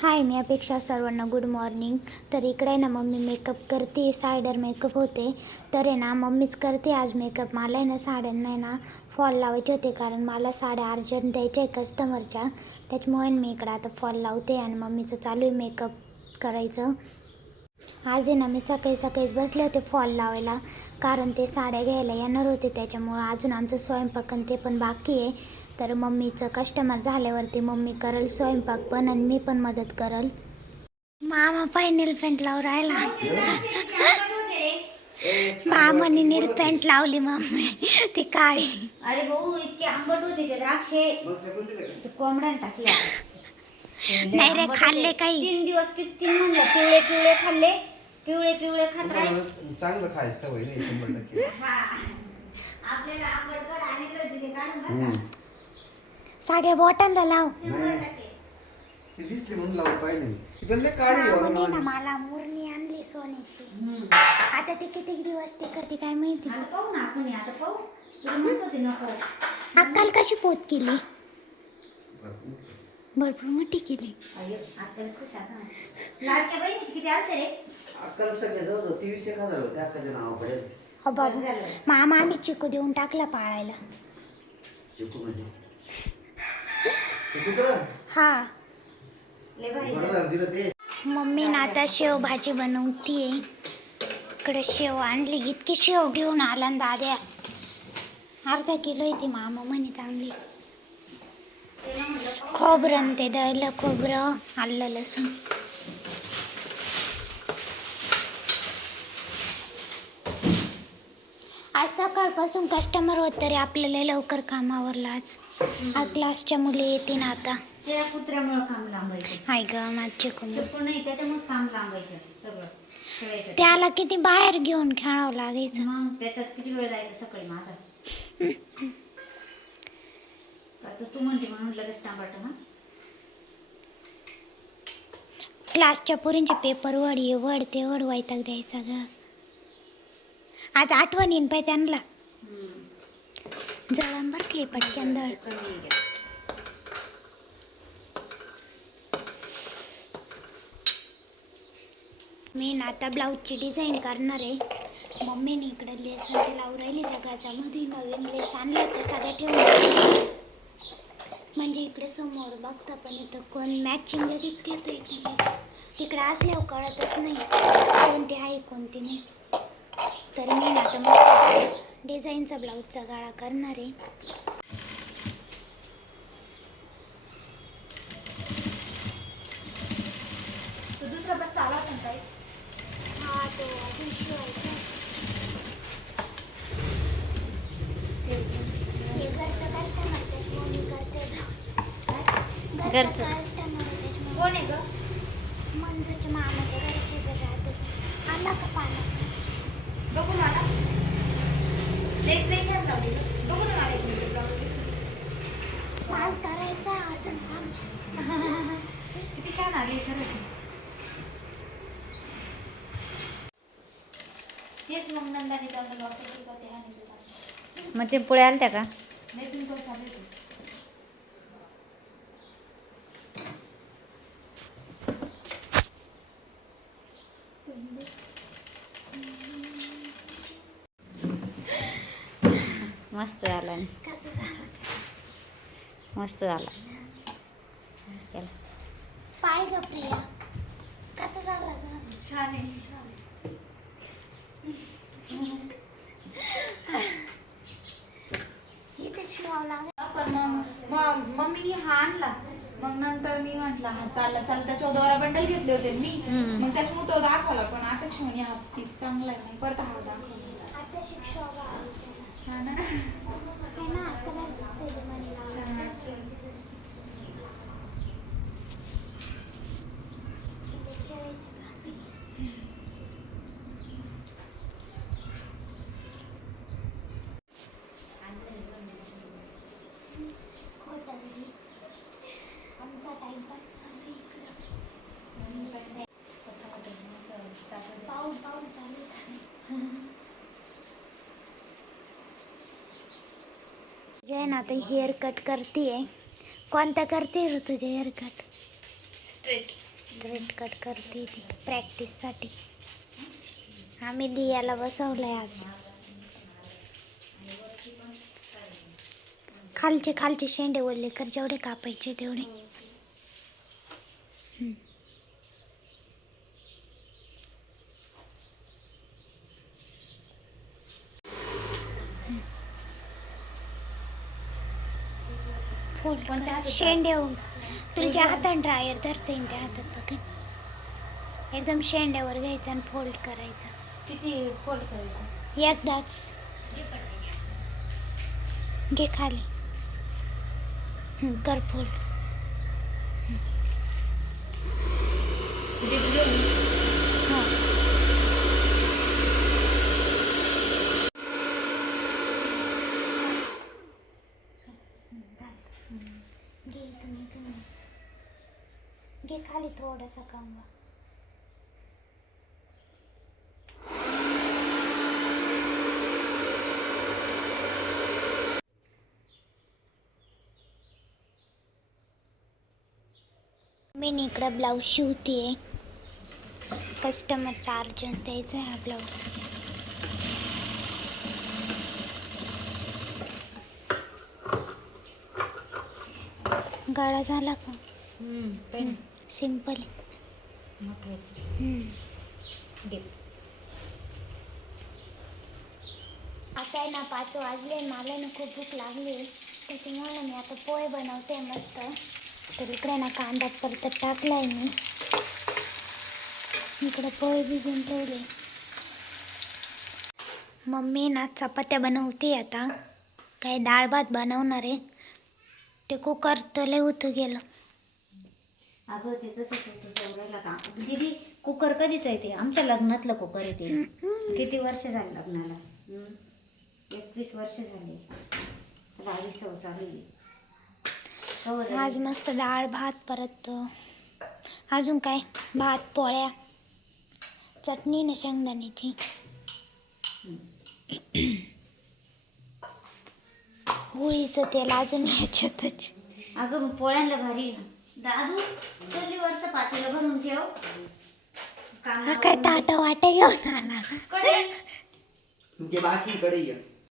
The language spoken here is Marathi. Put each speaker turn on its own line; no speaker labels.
हाय मी अपेक्षा सर्वांना गुड मॉर्निंग तर इकडे आहे ना मम्मी मेकअप करते सायडर मेकअप होते. तर आहे ना मम्मीच करते आज मेकअप मला आहे ना साड्यांना आहे ना फॉल लावायचे होते कारण मला साड्या अर्जंट द्यायच्या आहे कस्टमरच्या त्याच्यामुळे मी इकडं आता फॉल लावते आणि मम्मीचं चालू आहे मेकअप करायचं. आज आहे ना मी सकाळी सकाळीच बसले होते फॉल लावायला. कारण ते साड्या घ्यायला येणार होते त्याच्यामुळं अजून आमचं स्वयंपाक ते पण बाकी आहे. तर मम्मीचं कस्टमर झाल्यावरती मम्मी करल स्वयंपाक पण आणि मी पण मदत करल. मामा पाय नील पॅन्ट लावून राहिला. मामाने नील पॅन्ट लावली मम्मी. ती काळी.
अरे भाऊ इतके आंबट होते ते द्राक्षे. ते कोंबड्यान टाकले.
नाही रे खाल्ले काही.
तीन दिवस पिकतील म्हणलं पिवळे पिवळे खाल्ले. पिवळे पिवळे खात राहिले.
चांगलं खाय सवय नाही शंभर टक्के.
हा. आपल्याला आंबटगड आणलं होते ते काढून बघा.
हम्म.
साध्या बोटांना लाव.
ती दिसली म्हणून लावून पाहिजे मी. ती पण लय काळी आहे
मामाने ना. मला मुरणी आणली सोन्याची.
हम्म.
आता ते किती दिवस टिकते काय माहिती?
आता पाहू ना आपण हे, आता पाहू. तुला म्हणत होते नको
अक्कल कशी पोत केली? भरपूर. मोठी केली.
अय्यो, आपल्याला खुश असं लाडक्या बहिणीचे किती आलते रे?
अक्कल सगळे जवळ तेवीस एक हजार होते अक्काच्या नावापर्यंत.
हो बाबू. मामा आम्ही चिकू देऊन टाकला पाळायला.
चिकू म्हणजे?
हा.
ते.
मम्मीनं आता शेव भाजी बनवतीये. इकडे शेव आणली इतकी शेव घेऊन आला ना दाद्या. अर्धा किलो आहे ती मामा म्हणे चांगली. खोबरं न ते दळलं खोबरं आलं लसूण. आज सकाळपासून कस्टमर होत तरी आपल्याला लवकर कामावरला आज. आज क्लासच्या मुली येतील आता.
त्या कुत्र्यामुळं काम लांबायचं.
हाय ग माझे कुंभ
चुकून नाही त्याच्यामुळेच काम लांबायचं सगळं. खेळायचं.
त्याला किती बाहेर घेऊन खेळावं लागायचं.
मग त्याच्यात किती वेळ जायचा सकाळी माझा? आता तू म्हणते म्हणून लगेच टांबाट ना.
क्लासच्या पोरींचे पेपर वड ये वड ते वड वैताग द्यायचा ग. आज आठवण येईन पाय त्यांना. जळण बरं की पटक्यान दळ. मी ना आता ब्लाऊजची डिझाईन करणार आहे. मम्मीने इकडे लेस वगैरे लावून राहिली त्या गाजामध्ये नवीन लेस आणल्या त्या सगळ्या ठेवून. म्हणजे इकडे समोर बघता पण इथं कोण मॅचिंग लगेच घेतो इथे लेस. तिकडे असल्यावर कळतच नाही. कोणती आहे कोणती नाही. तर मी ना आता मस्त डिझाईनचा ब्लाऊजचा गाळा करणार आहे.
तू दुसरा बसता आला पण काय
हा तो अजून शिवायचा घरचं कस्टमर त्याच्यामुळे मी करते ब्लाऊज. घरचं?
घरचं.
कस्टमर आहे त्याच्यामुळे
कोण आहे ग?
मंजूच्या मामाच्या घरी शेजार राहतो आला का पाला
बघू मला लेस नाही छान लावली ग. बघू ना मला एक मिनिट लावली.
माल करायचा अजून
किती छान आले खरंच तेच मग नंदाने चांगलं.
मग ते पुढे आलत्या का
नाही पिंपल चालू
मस्त झाला. ना.
कसं झालं
मस्त झाला.
पाय ग प्रिया. कसं झालं
छान आहे छान आहे.
इथे शिवावं लागेल.
पण मग मग मम्मीनी हा आणला. मग नंतर मी म्हंटल हा चालला चालला. त्याच्यावर दोरा बंडल घेतले होते मी. मग त्याच्यामुळे तो दाखवला पण अपेक्षा म्हणे हा पीस चांगला आहे. मग परत हा दाखवला
आता शिक्षक आहे
हा ना
ना आता नाही दिसते ते मला
छान वाटतंय.
खेळायचं का नाही? खोटं नाही. आमचा टाइमपास चालू आहे इकडं पाऊस पाऊस चालू आहे जय ना आता हेअर कट करते कोणता करते Rutuja hair cut
straight
straight cut करते ती प्रॅक्टिससाठी आम्ही दियाला बसवलंय आज. खालचे खालचे शेंडे ओढले कर जेवढे कापायचे तेवढे.
कोणत्या
कर.
हातात?
शेंडे हो. तुझ्या हाताने ड्रायर धरता येईल त्या हातात पकड एकदम शेंड्यावर घ्यायचा आणि फोल्ड करायचा
किती फोल्ड करायचं
एकदाच घे खाली हं, कर फोल्ड
डिप घेऊन
हां घे घे. खाली थोडासा कांबा मी इकडं ब्लाऊज शिवते कस्टमरचा अर्जंट द्यायचा आहे हा ब्लाऊज गळा झाला का?
पेन.
सिंपल
डिप
आता आहे ना पाच वाजले मला ना खूप भूक लागली. त्याच्यामुळे मी आता पोहे बनवते मस्त. तर इकडे ना कांदा परत टाकलाय मी. इकडे पोहे भिजून ठेवले. मम्मी ना चपात्या बनवते आता. काही डाळ भात बनवणार आहे. ते कुकर तले होतं गेलं.
अगं ते तसंच होतं जेवढ्याला का? दिदी कुकर कधीच आहे ते? आमच्या लग्नातलं कुकर आहे ते. किती वर्ष झाले लग्नाला? हम्म. एकवीस वर्ष झाले. बावीस चालू आहे. कवर आहे.
आज मस्त डाळ भात परत अजून काय? भात पोळ्या चटणी ना शेंगदाण्याची. होळीचं तेल अजून ह्याच्यातच.
अगं मग पोळ्यांना भारी. दादू चुलीवरचं पातेलं भरून ठेव.
हा काय ताटा वाटा घेऊन आला.
तुमचे बाकी कडे ये.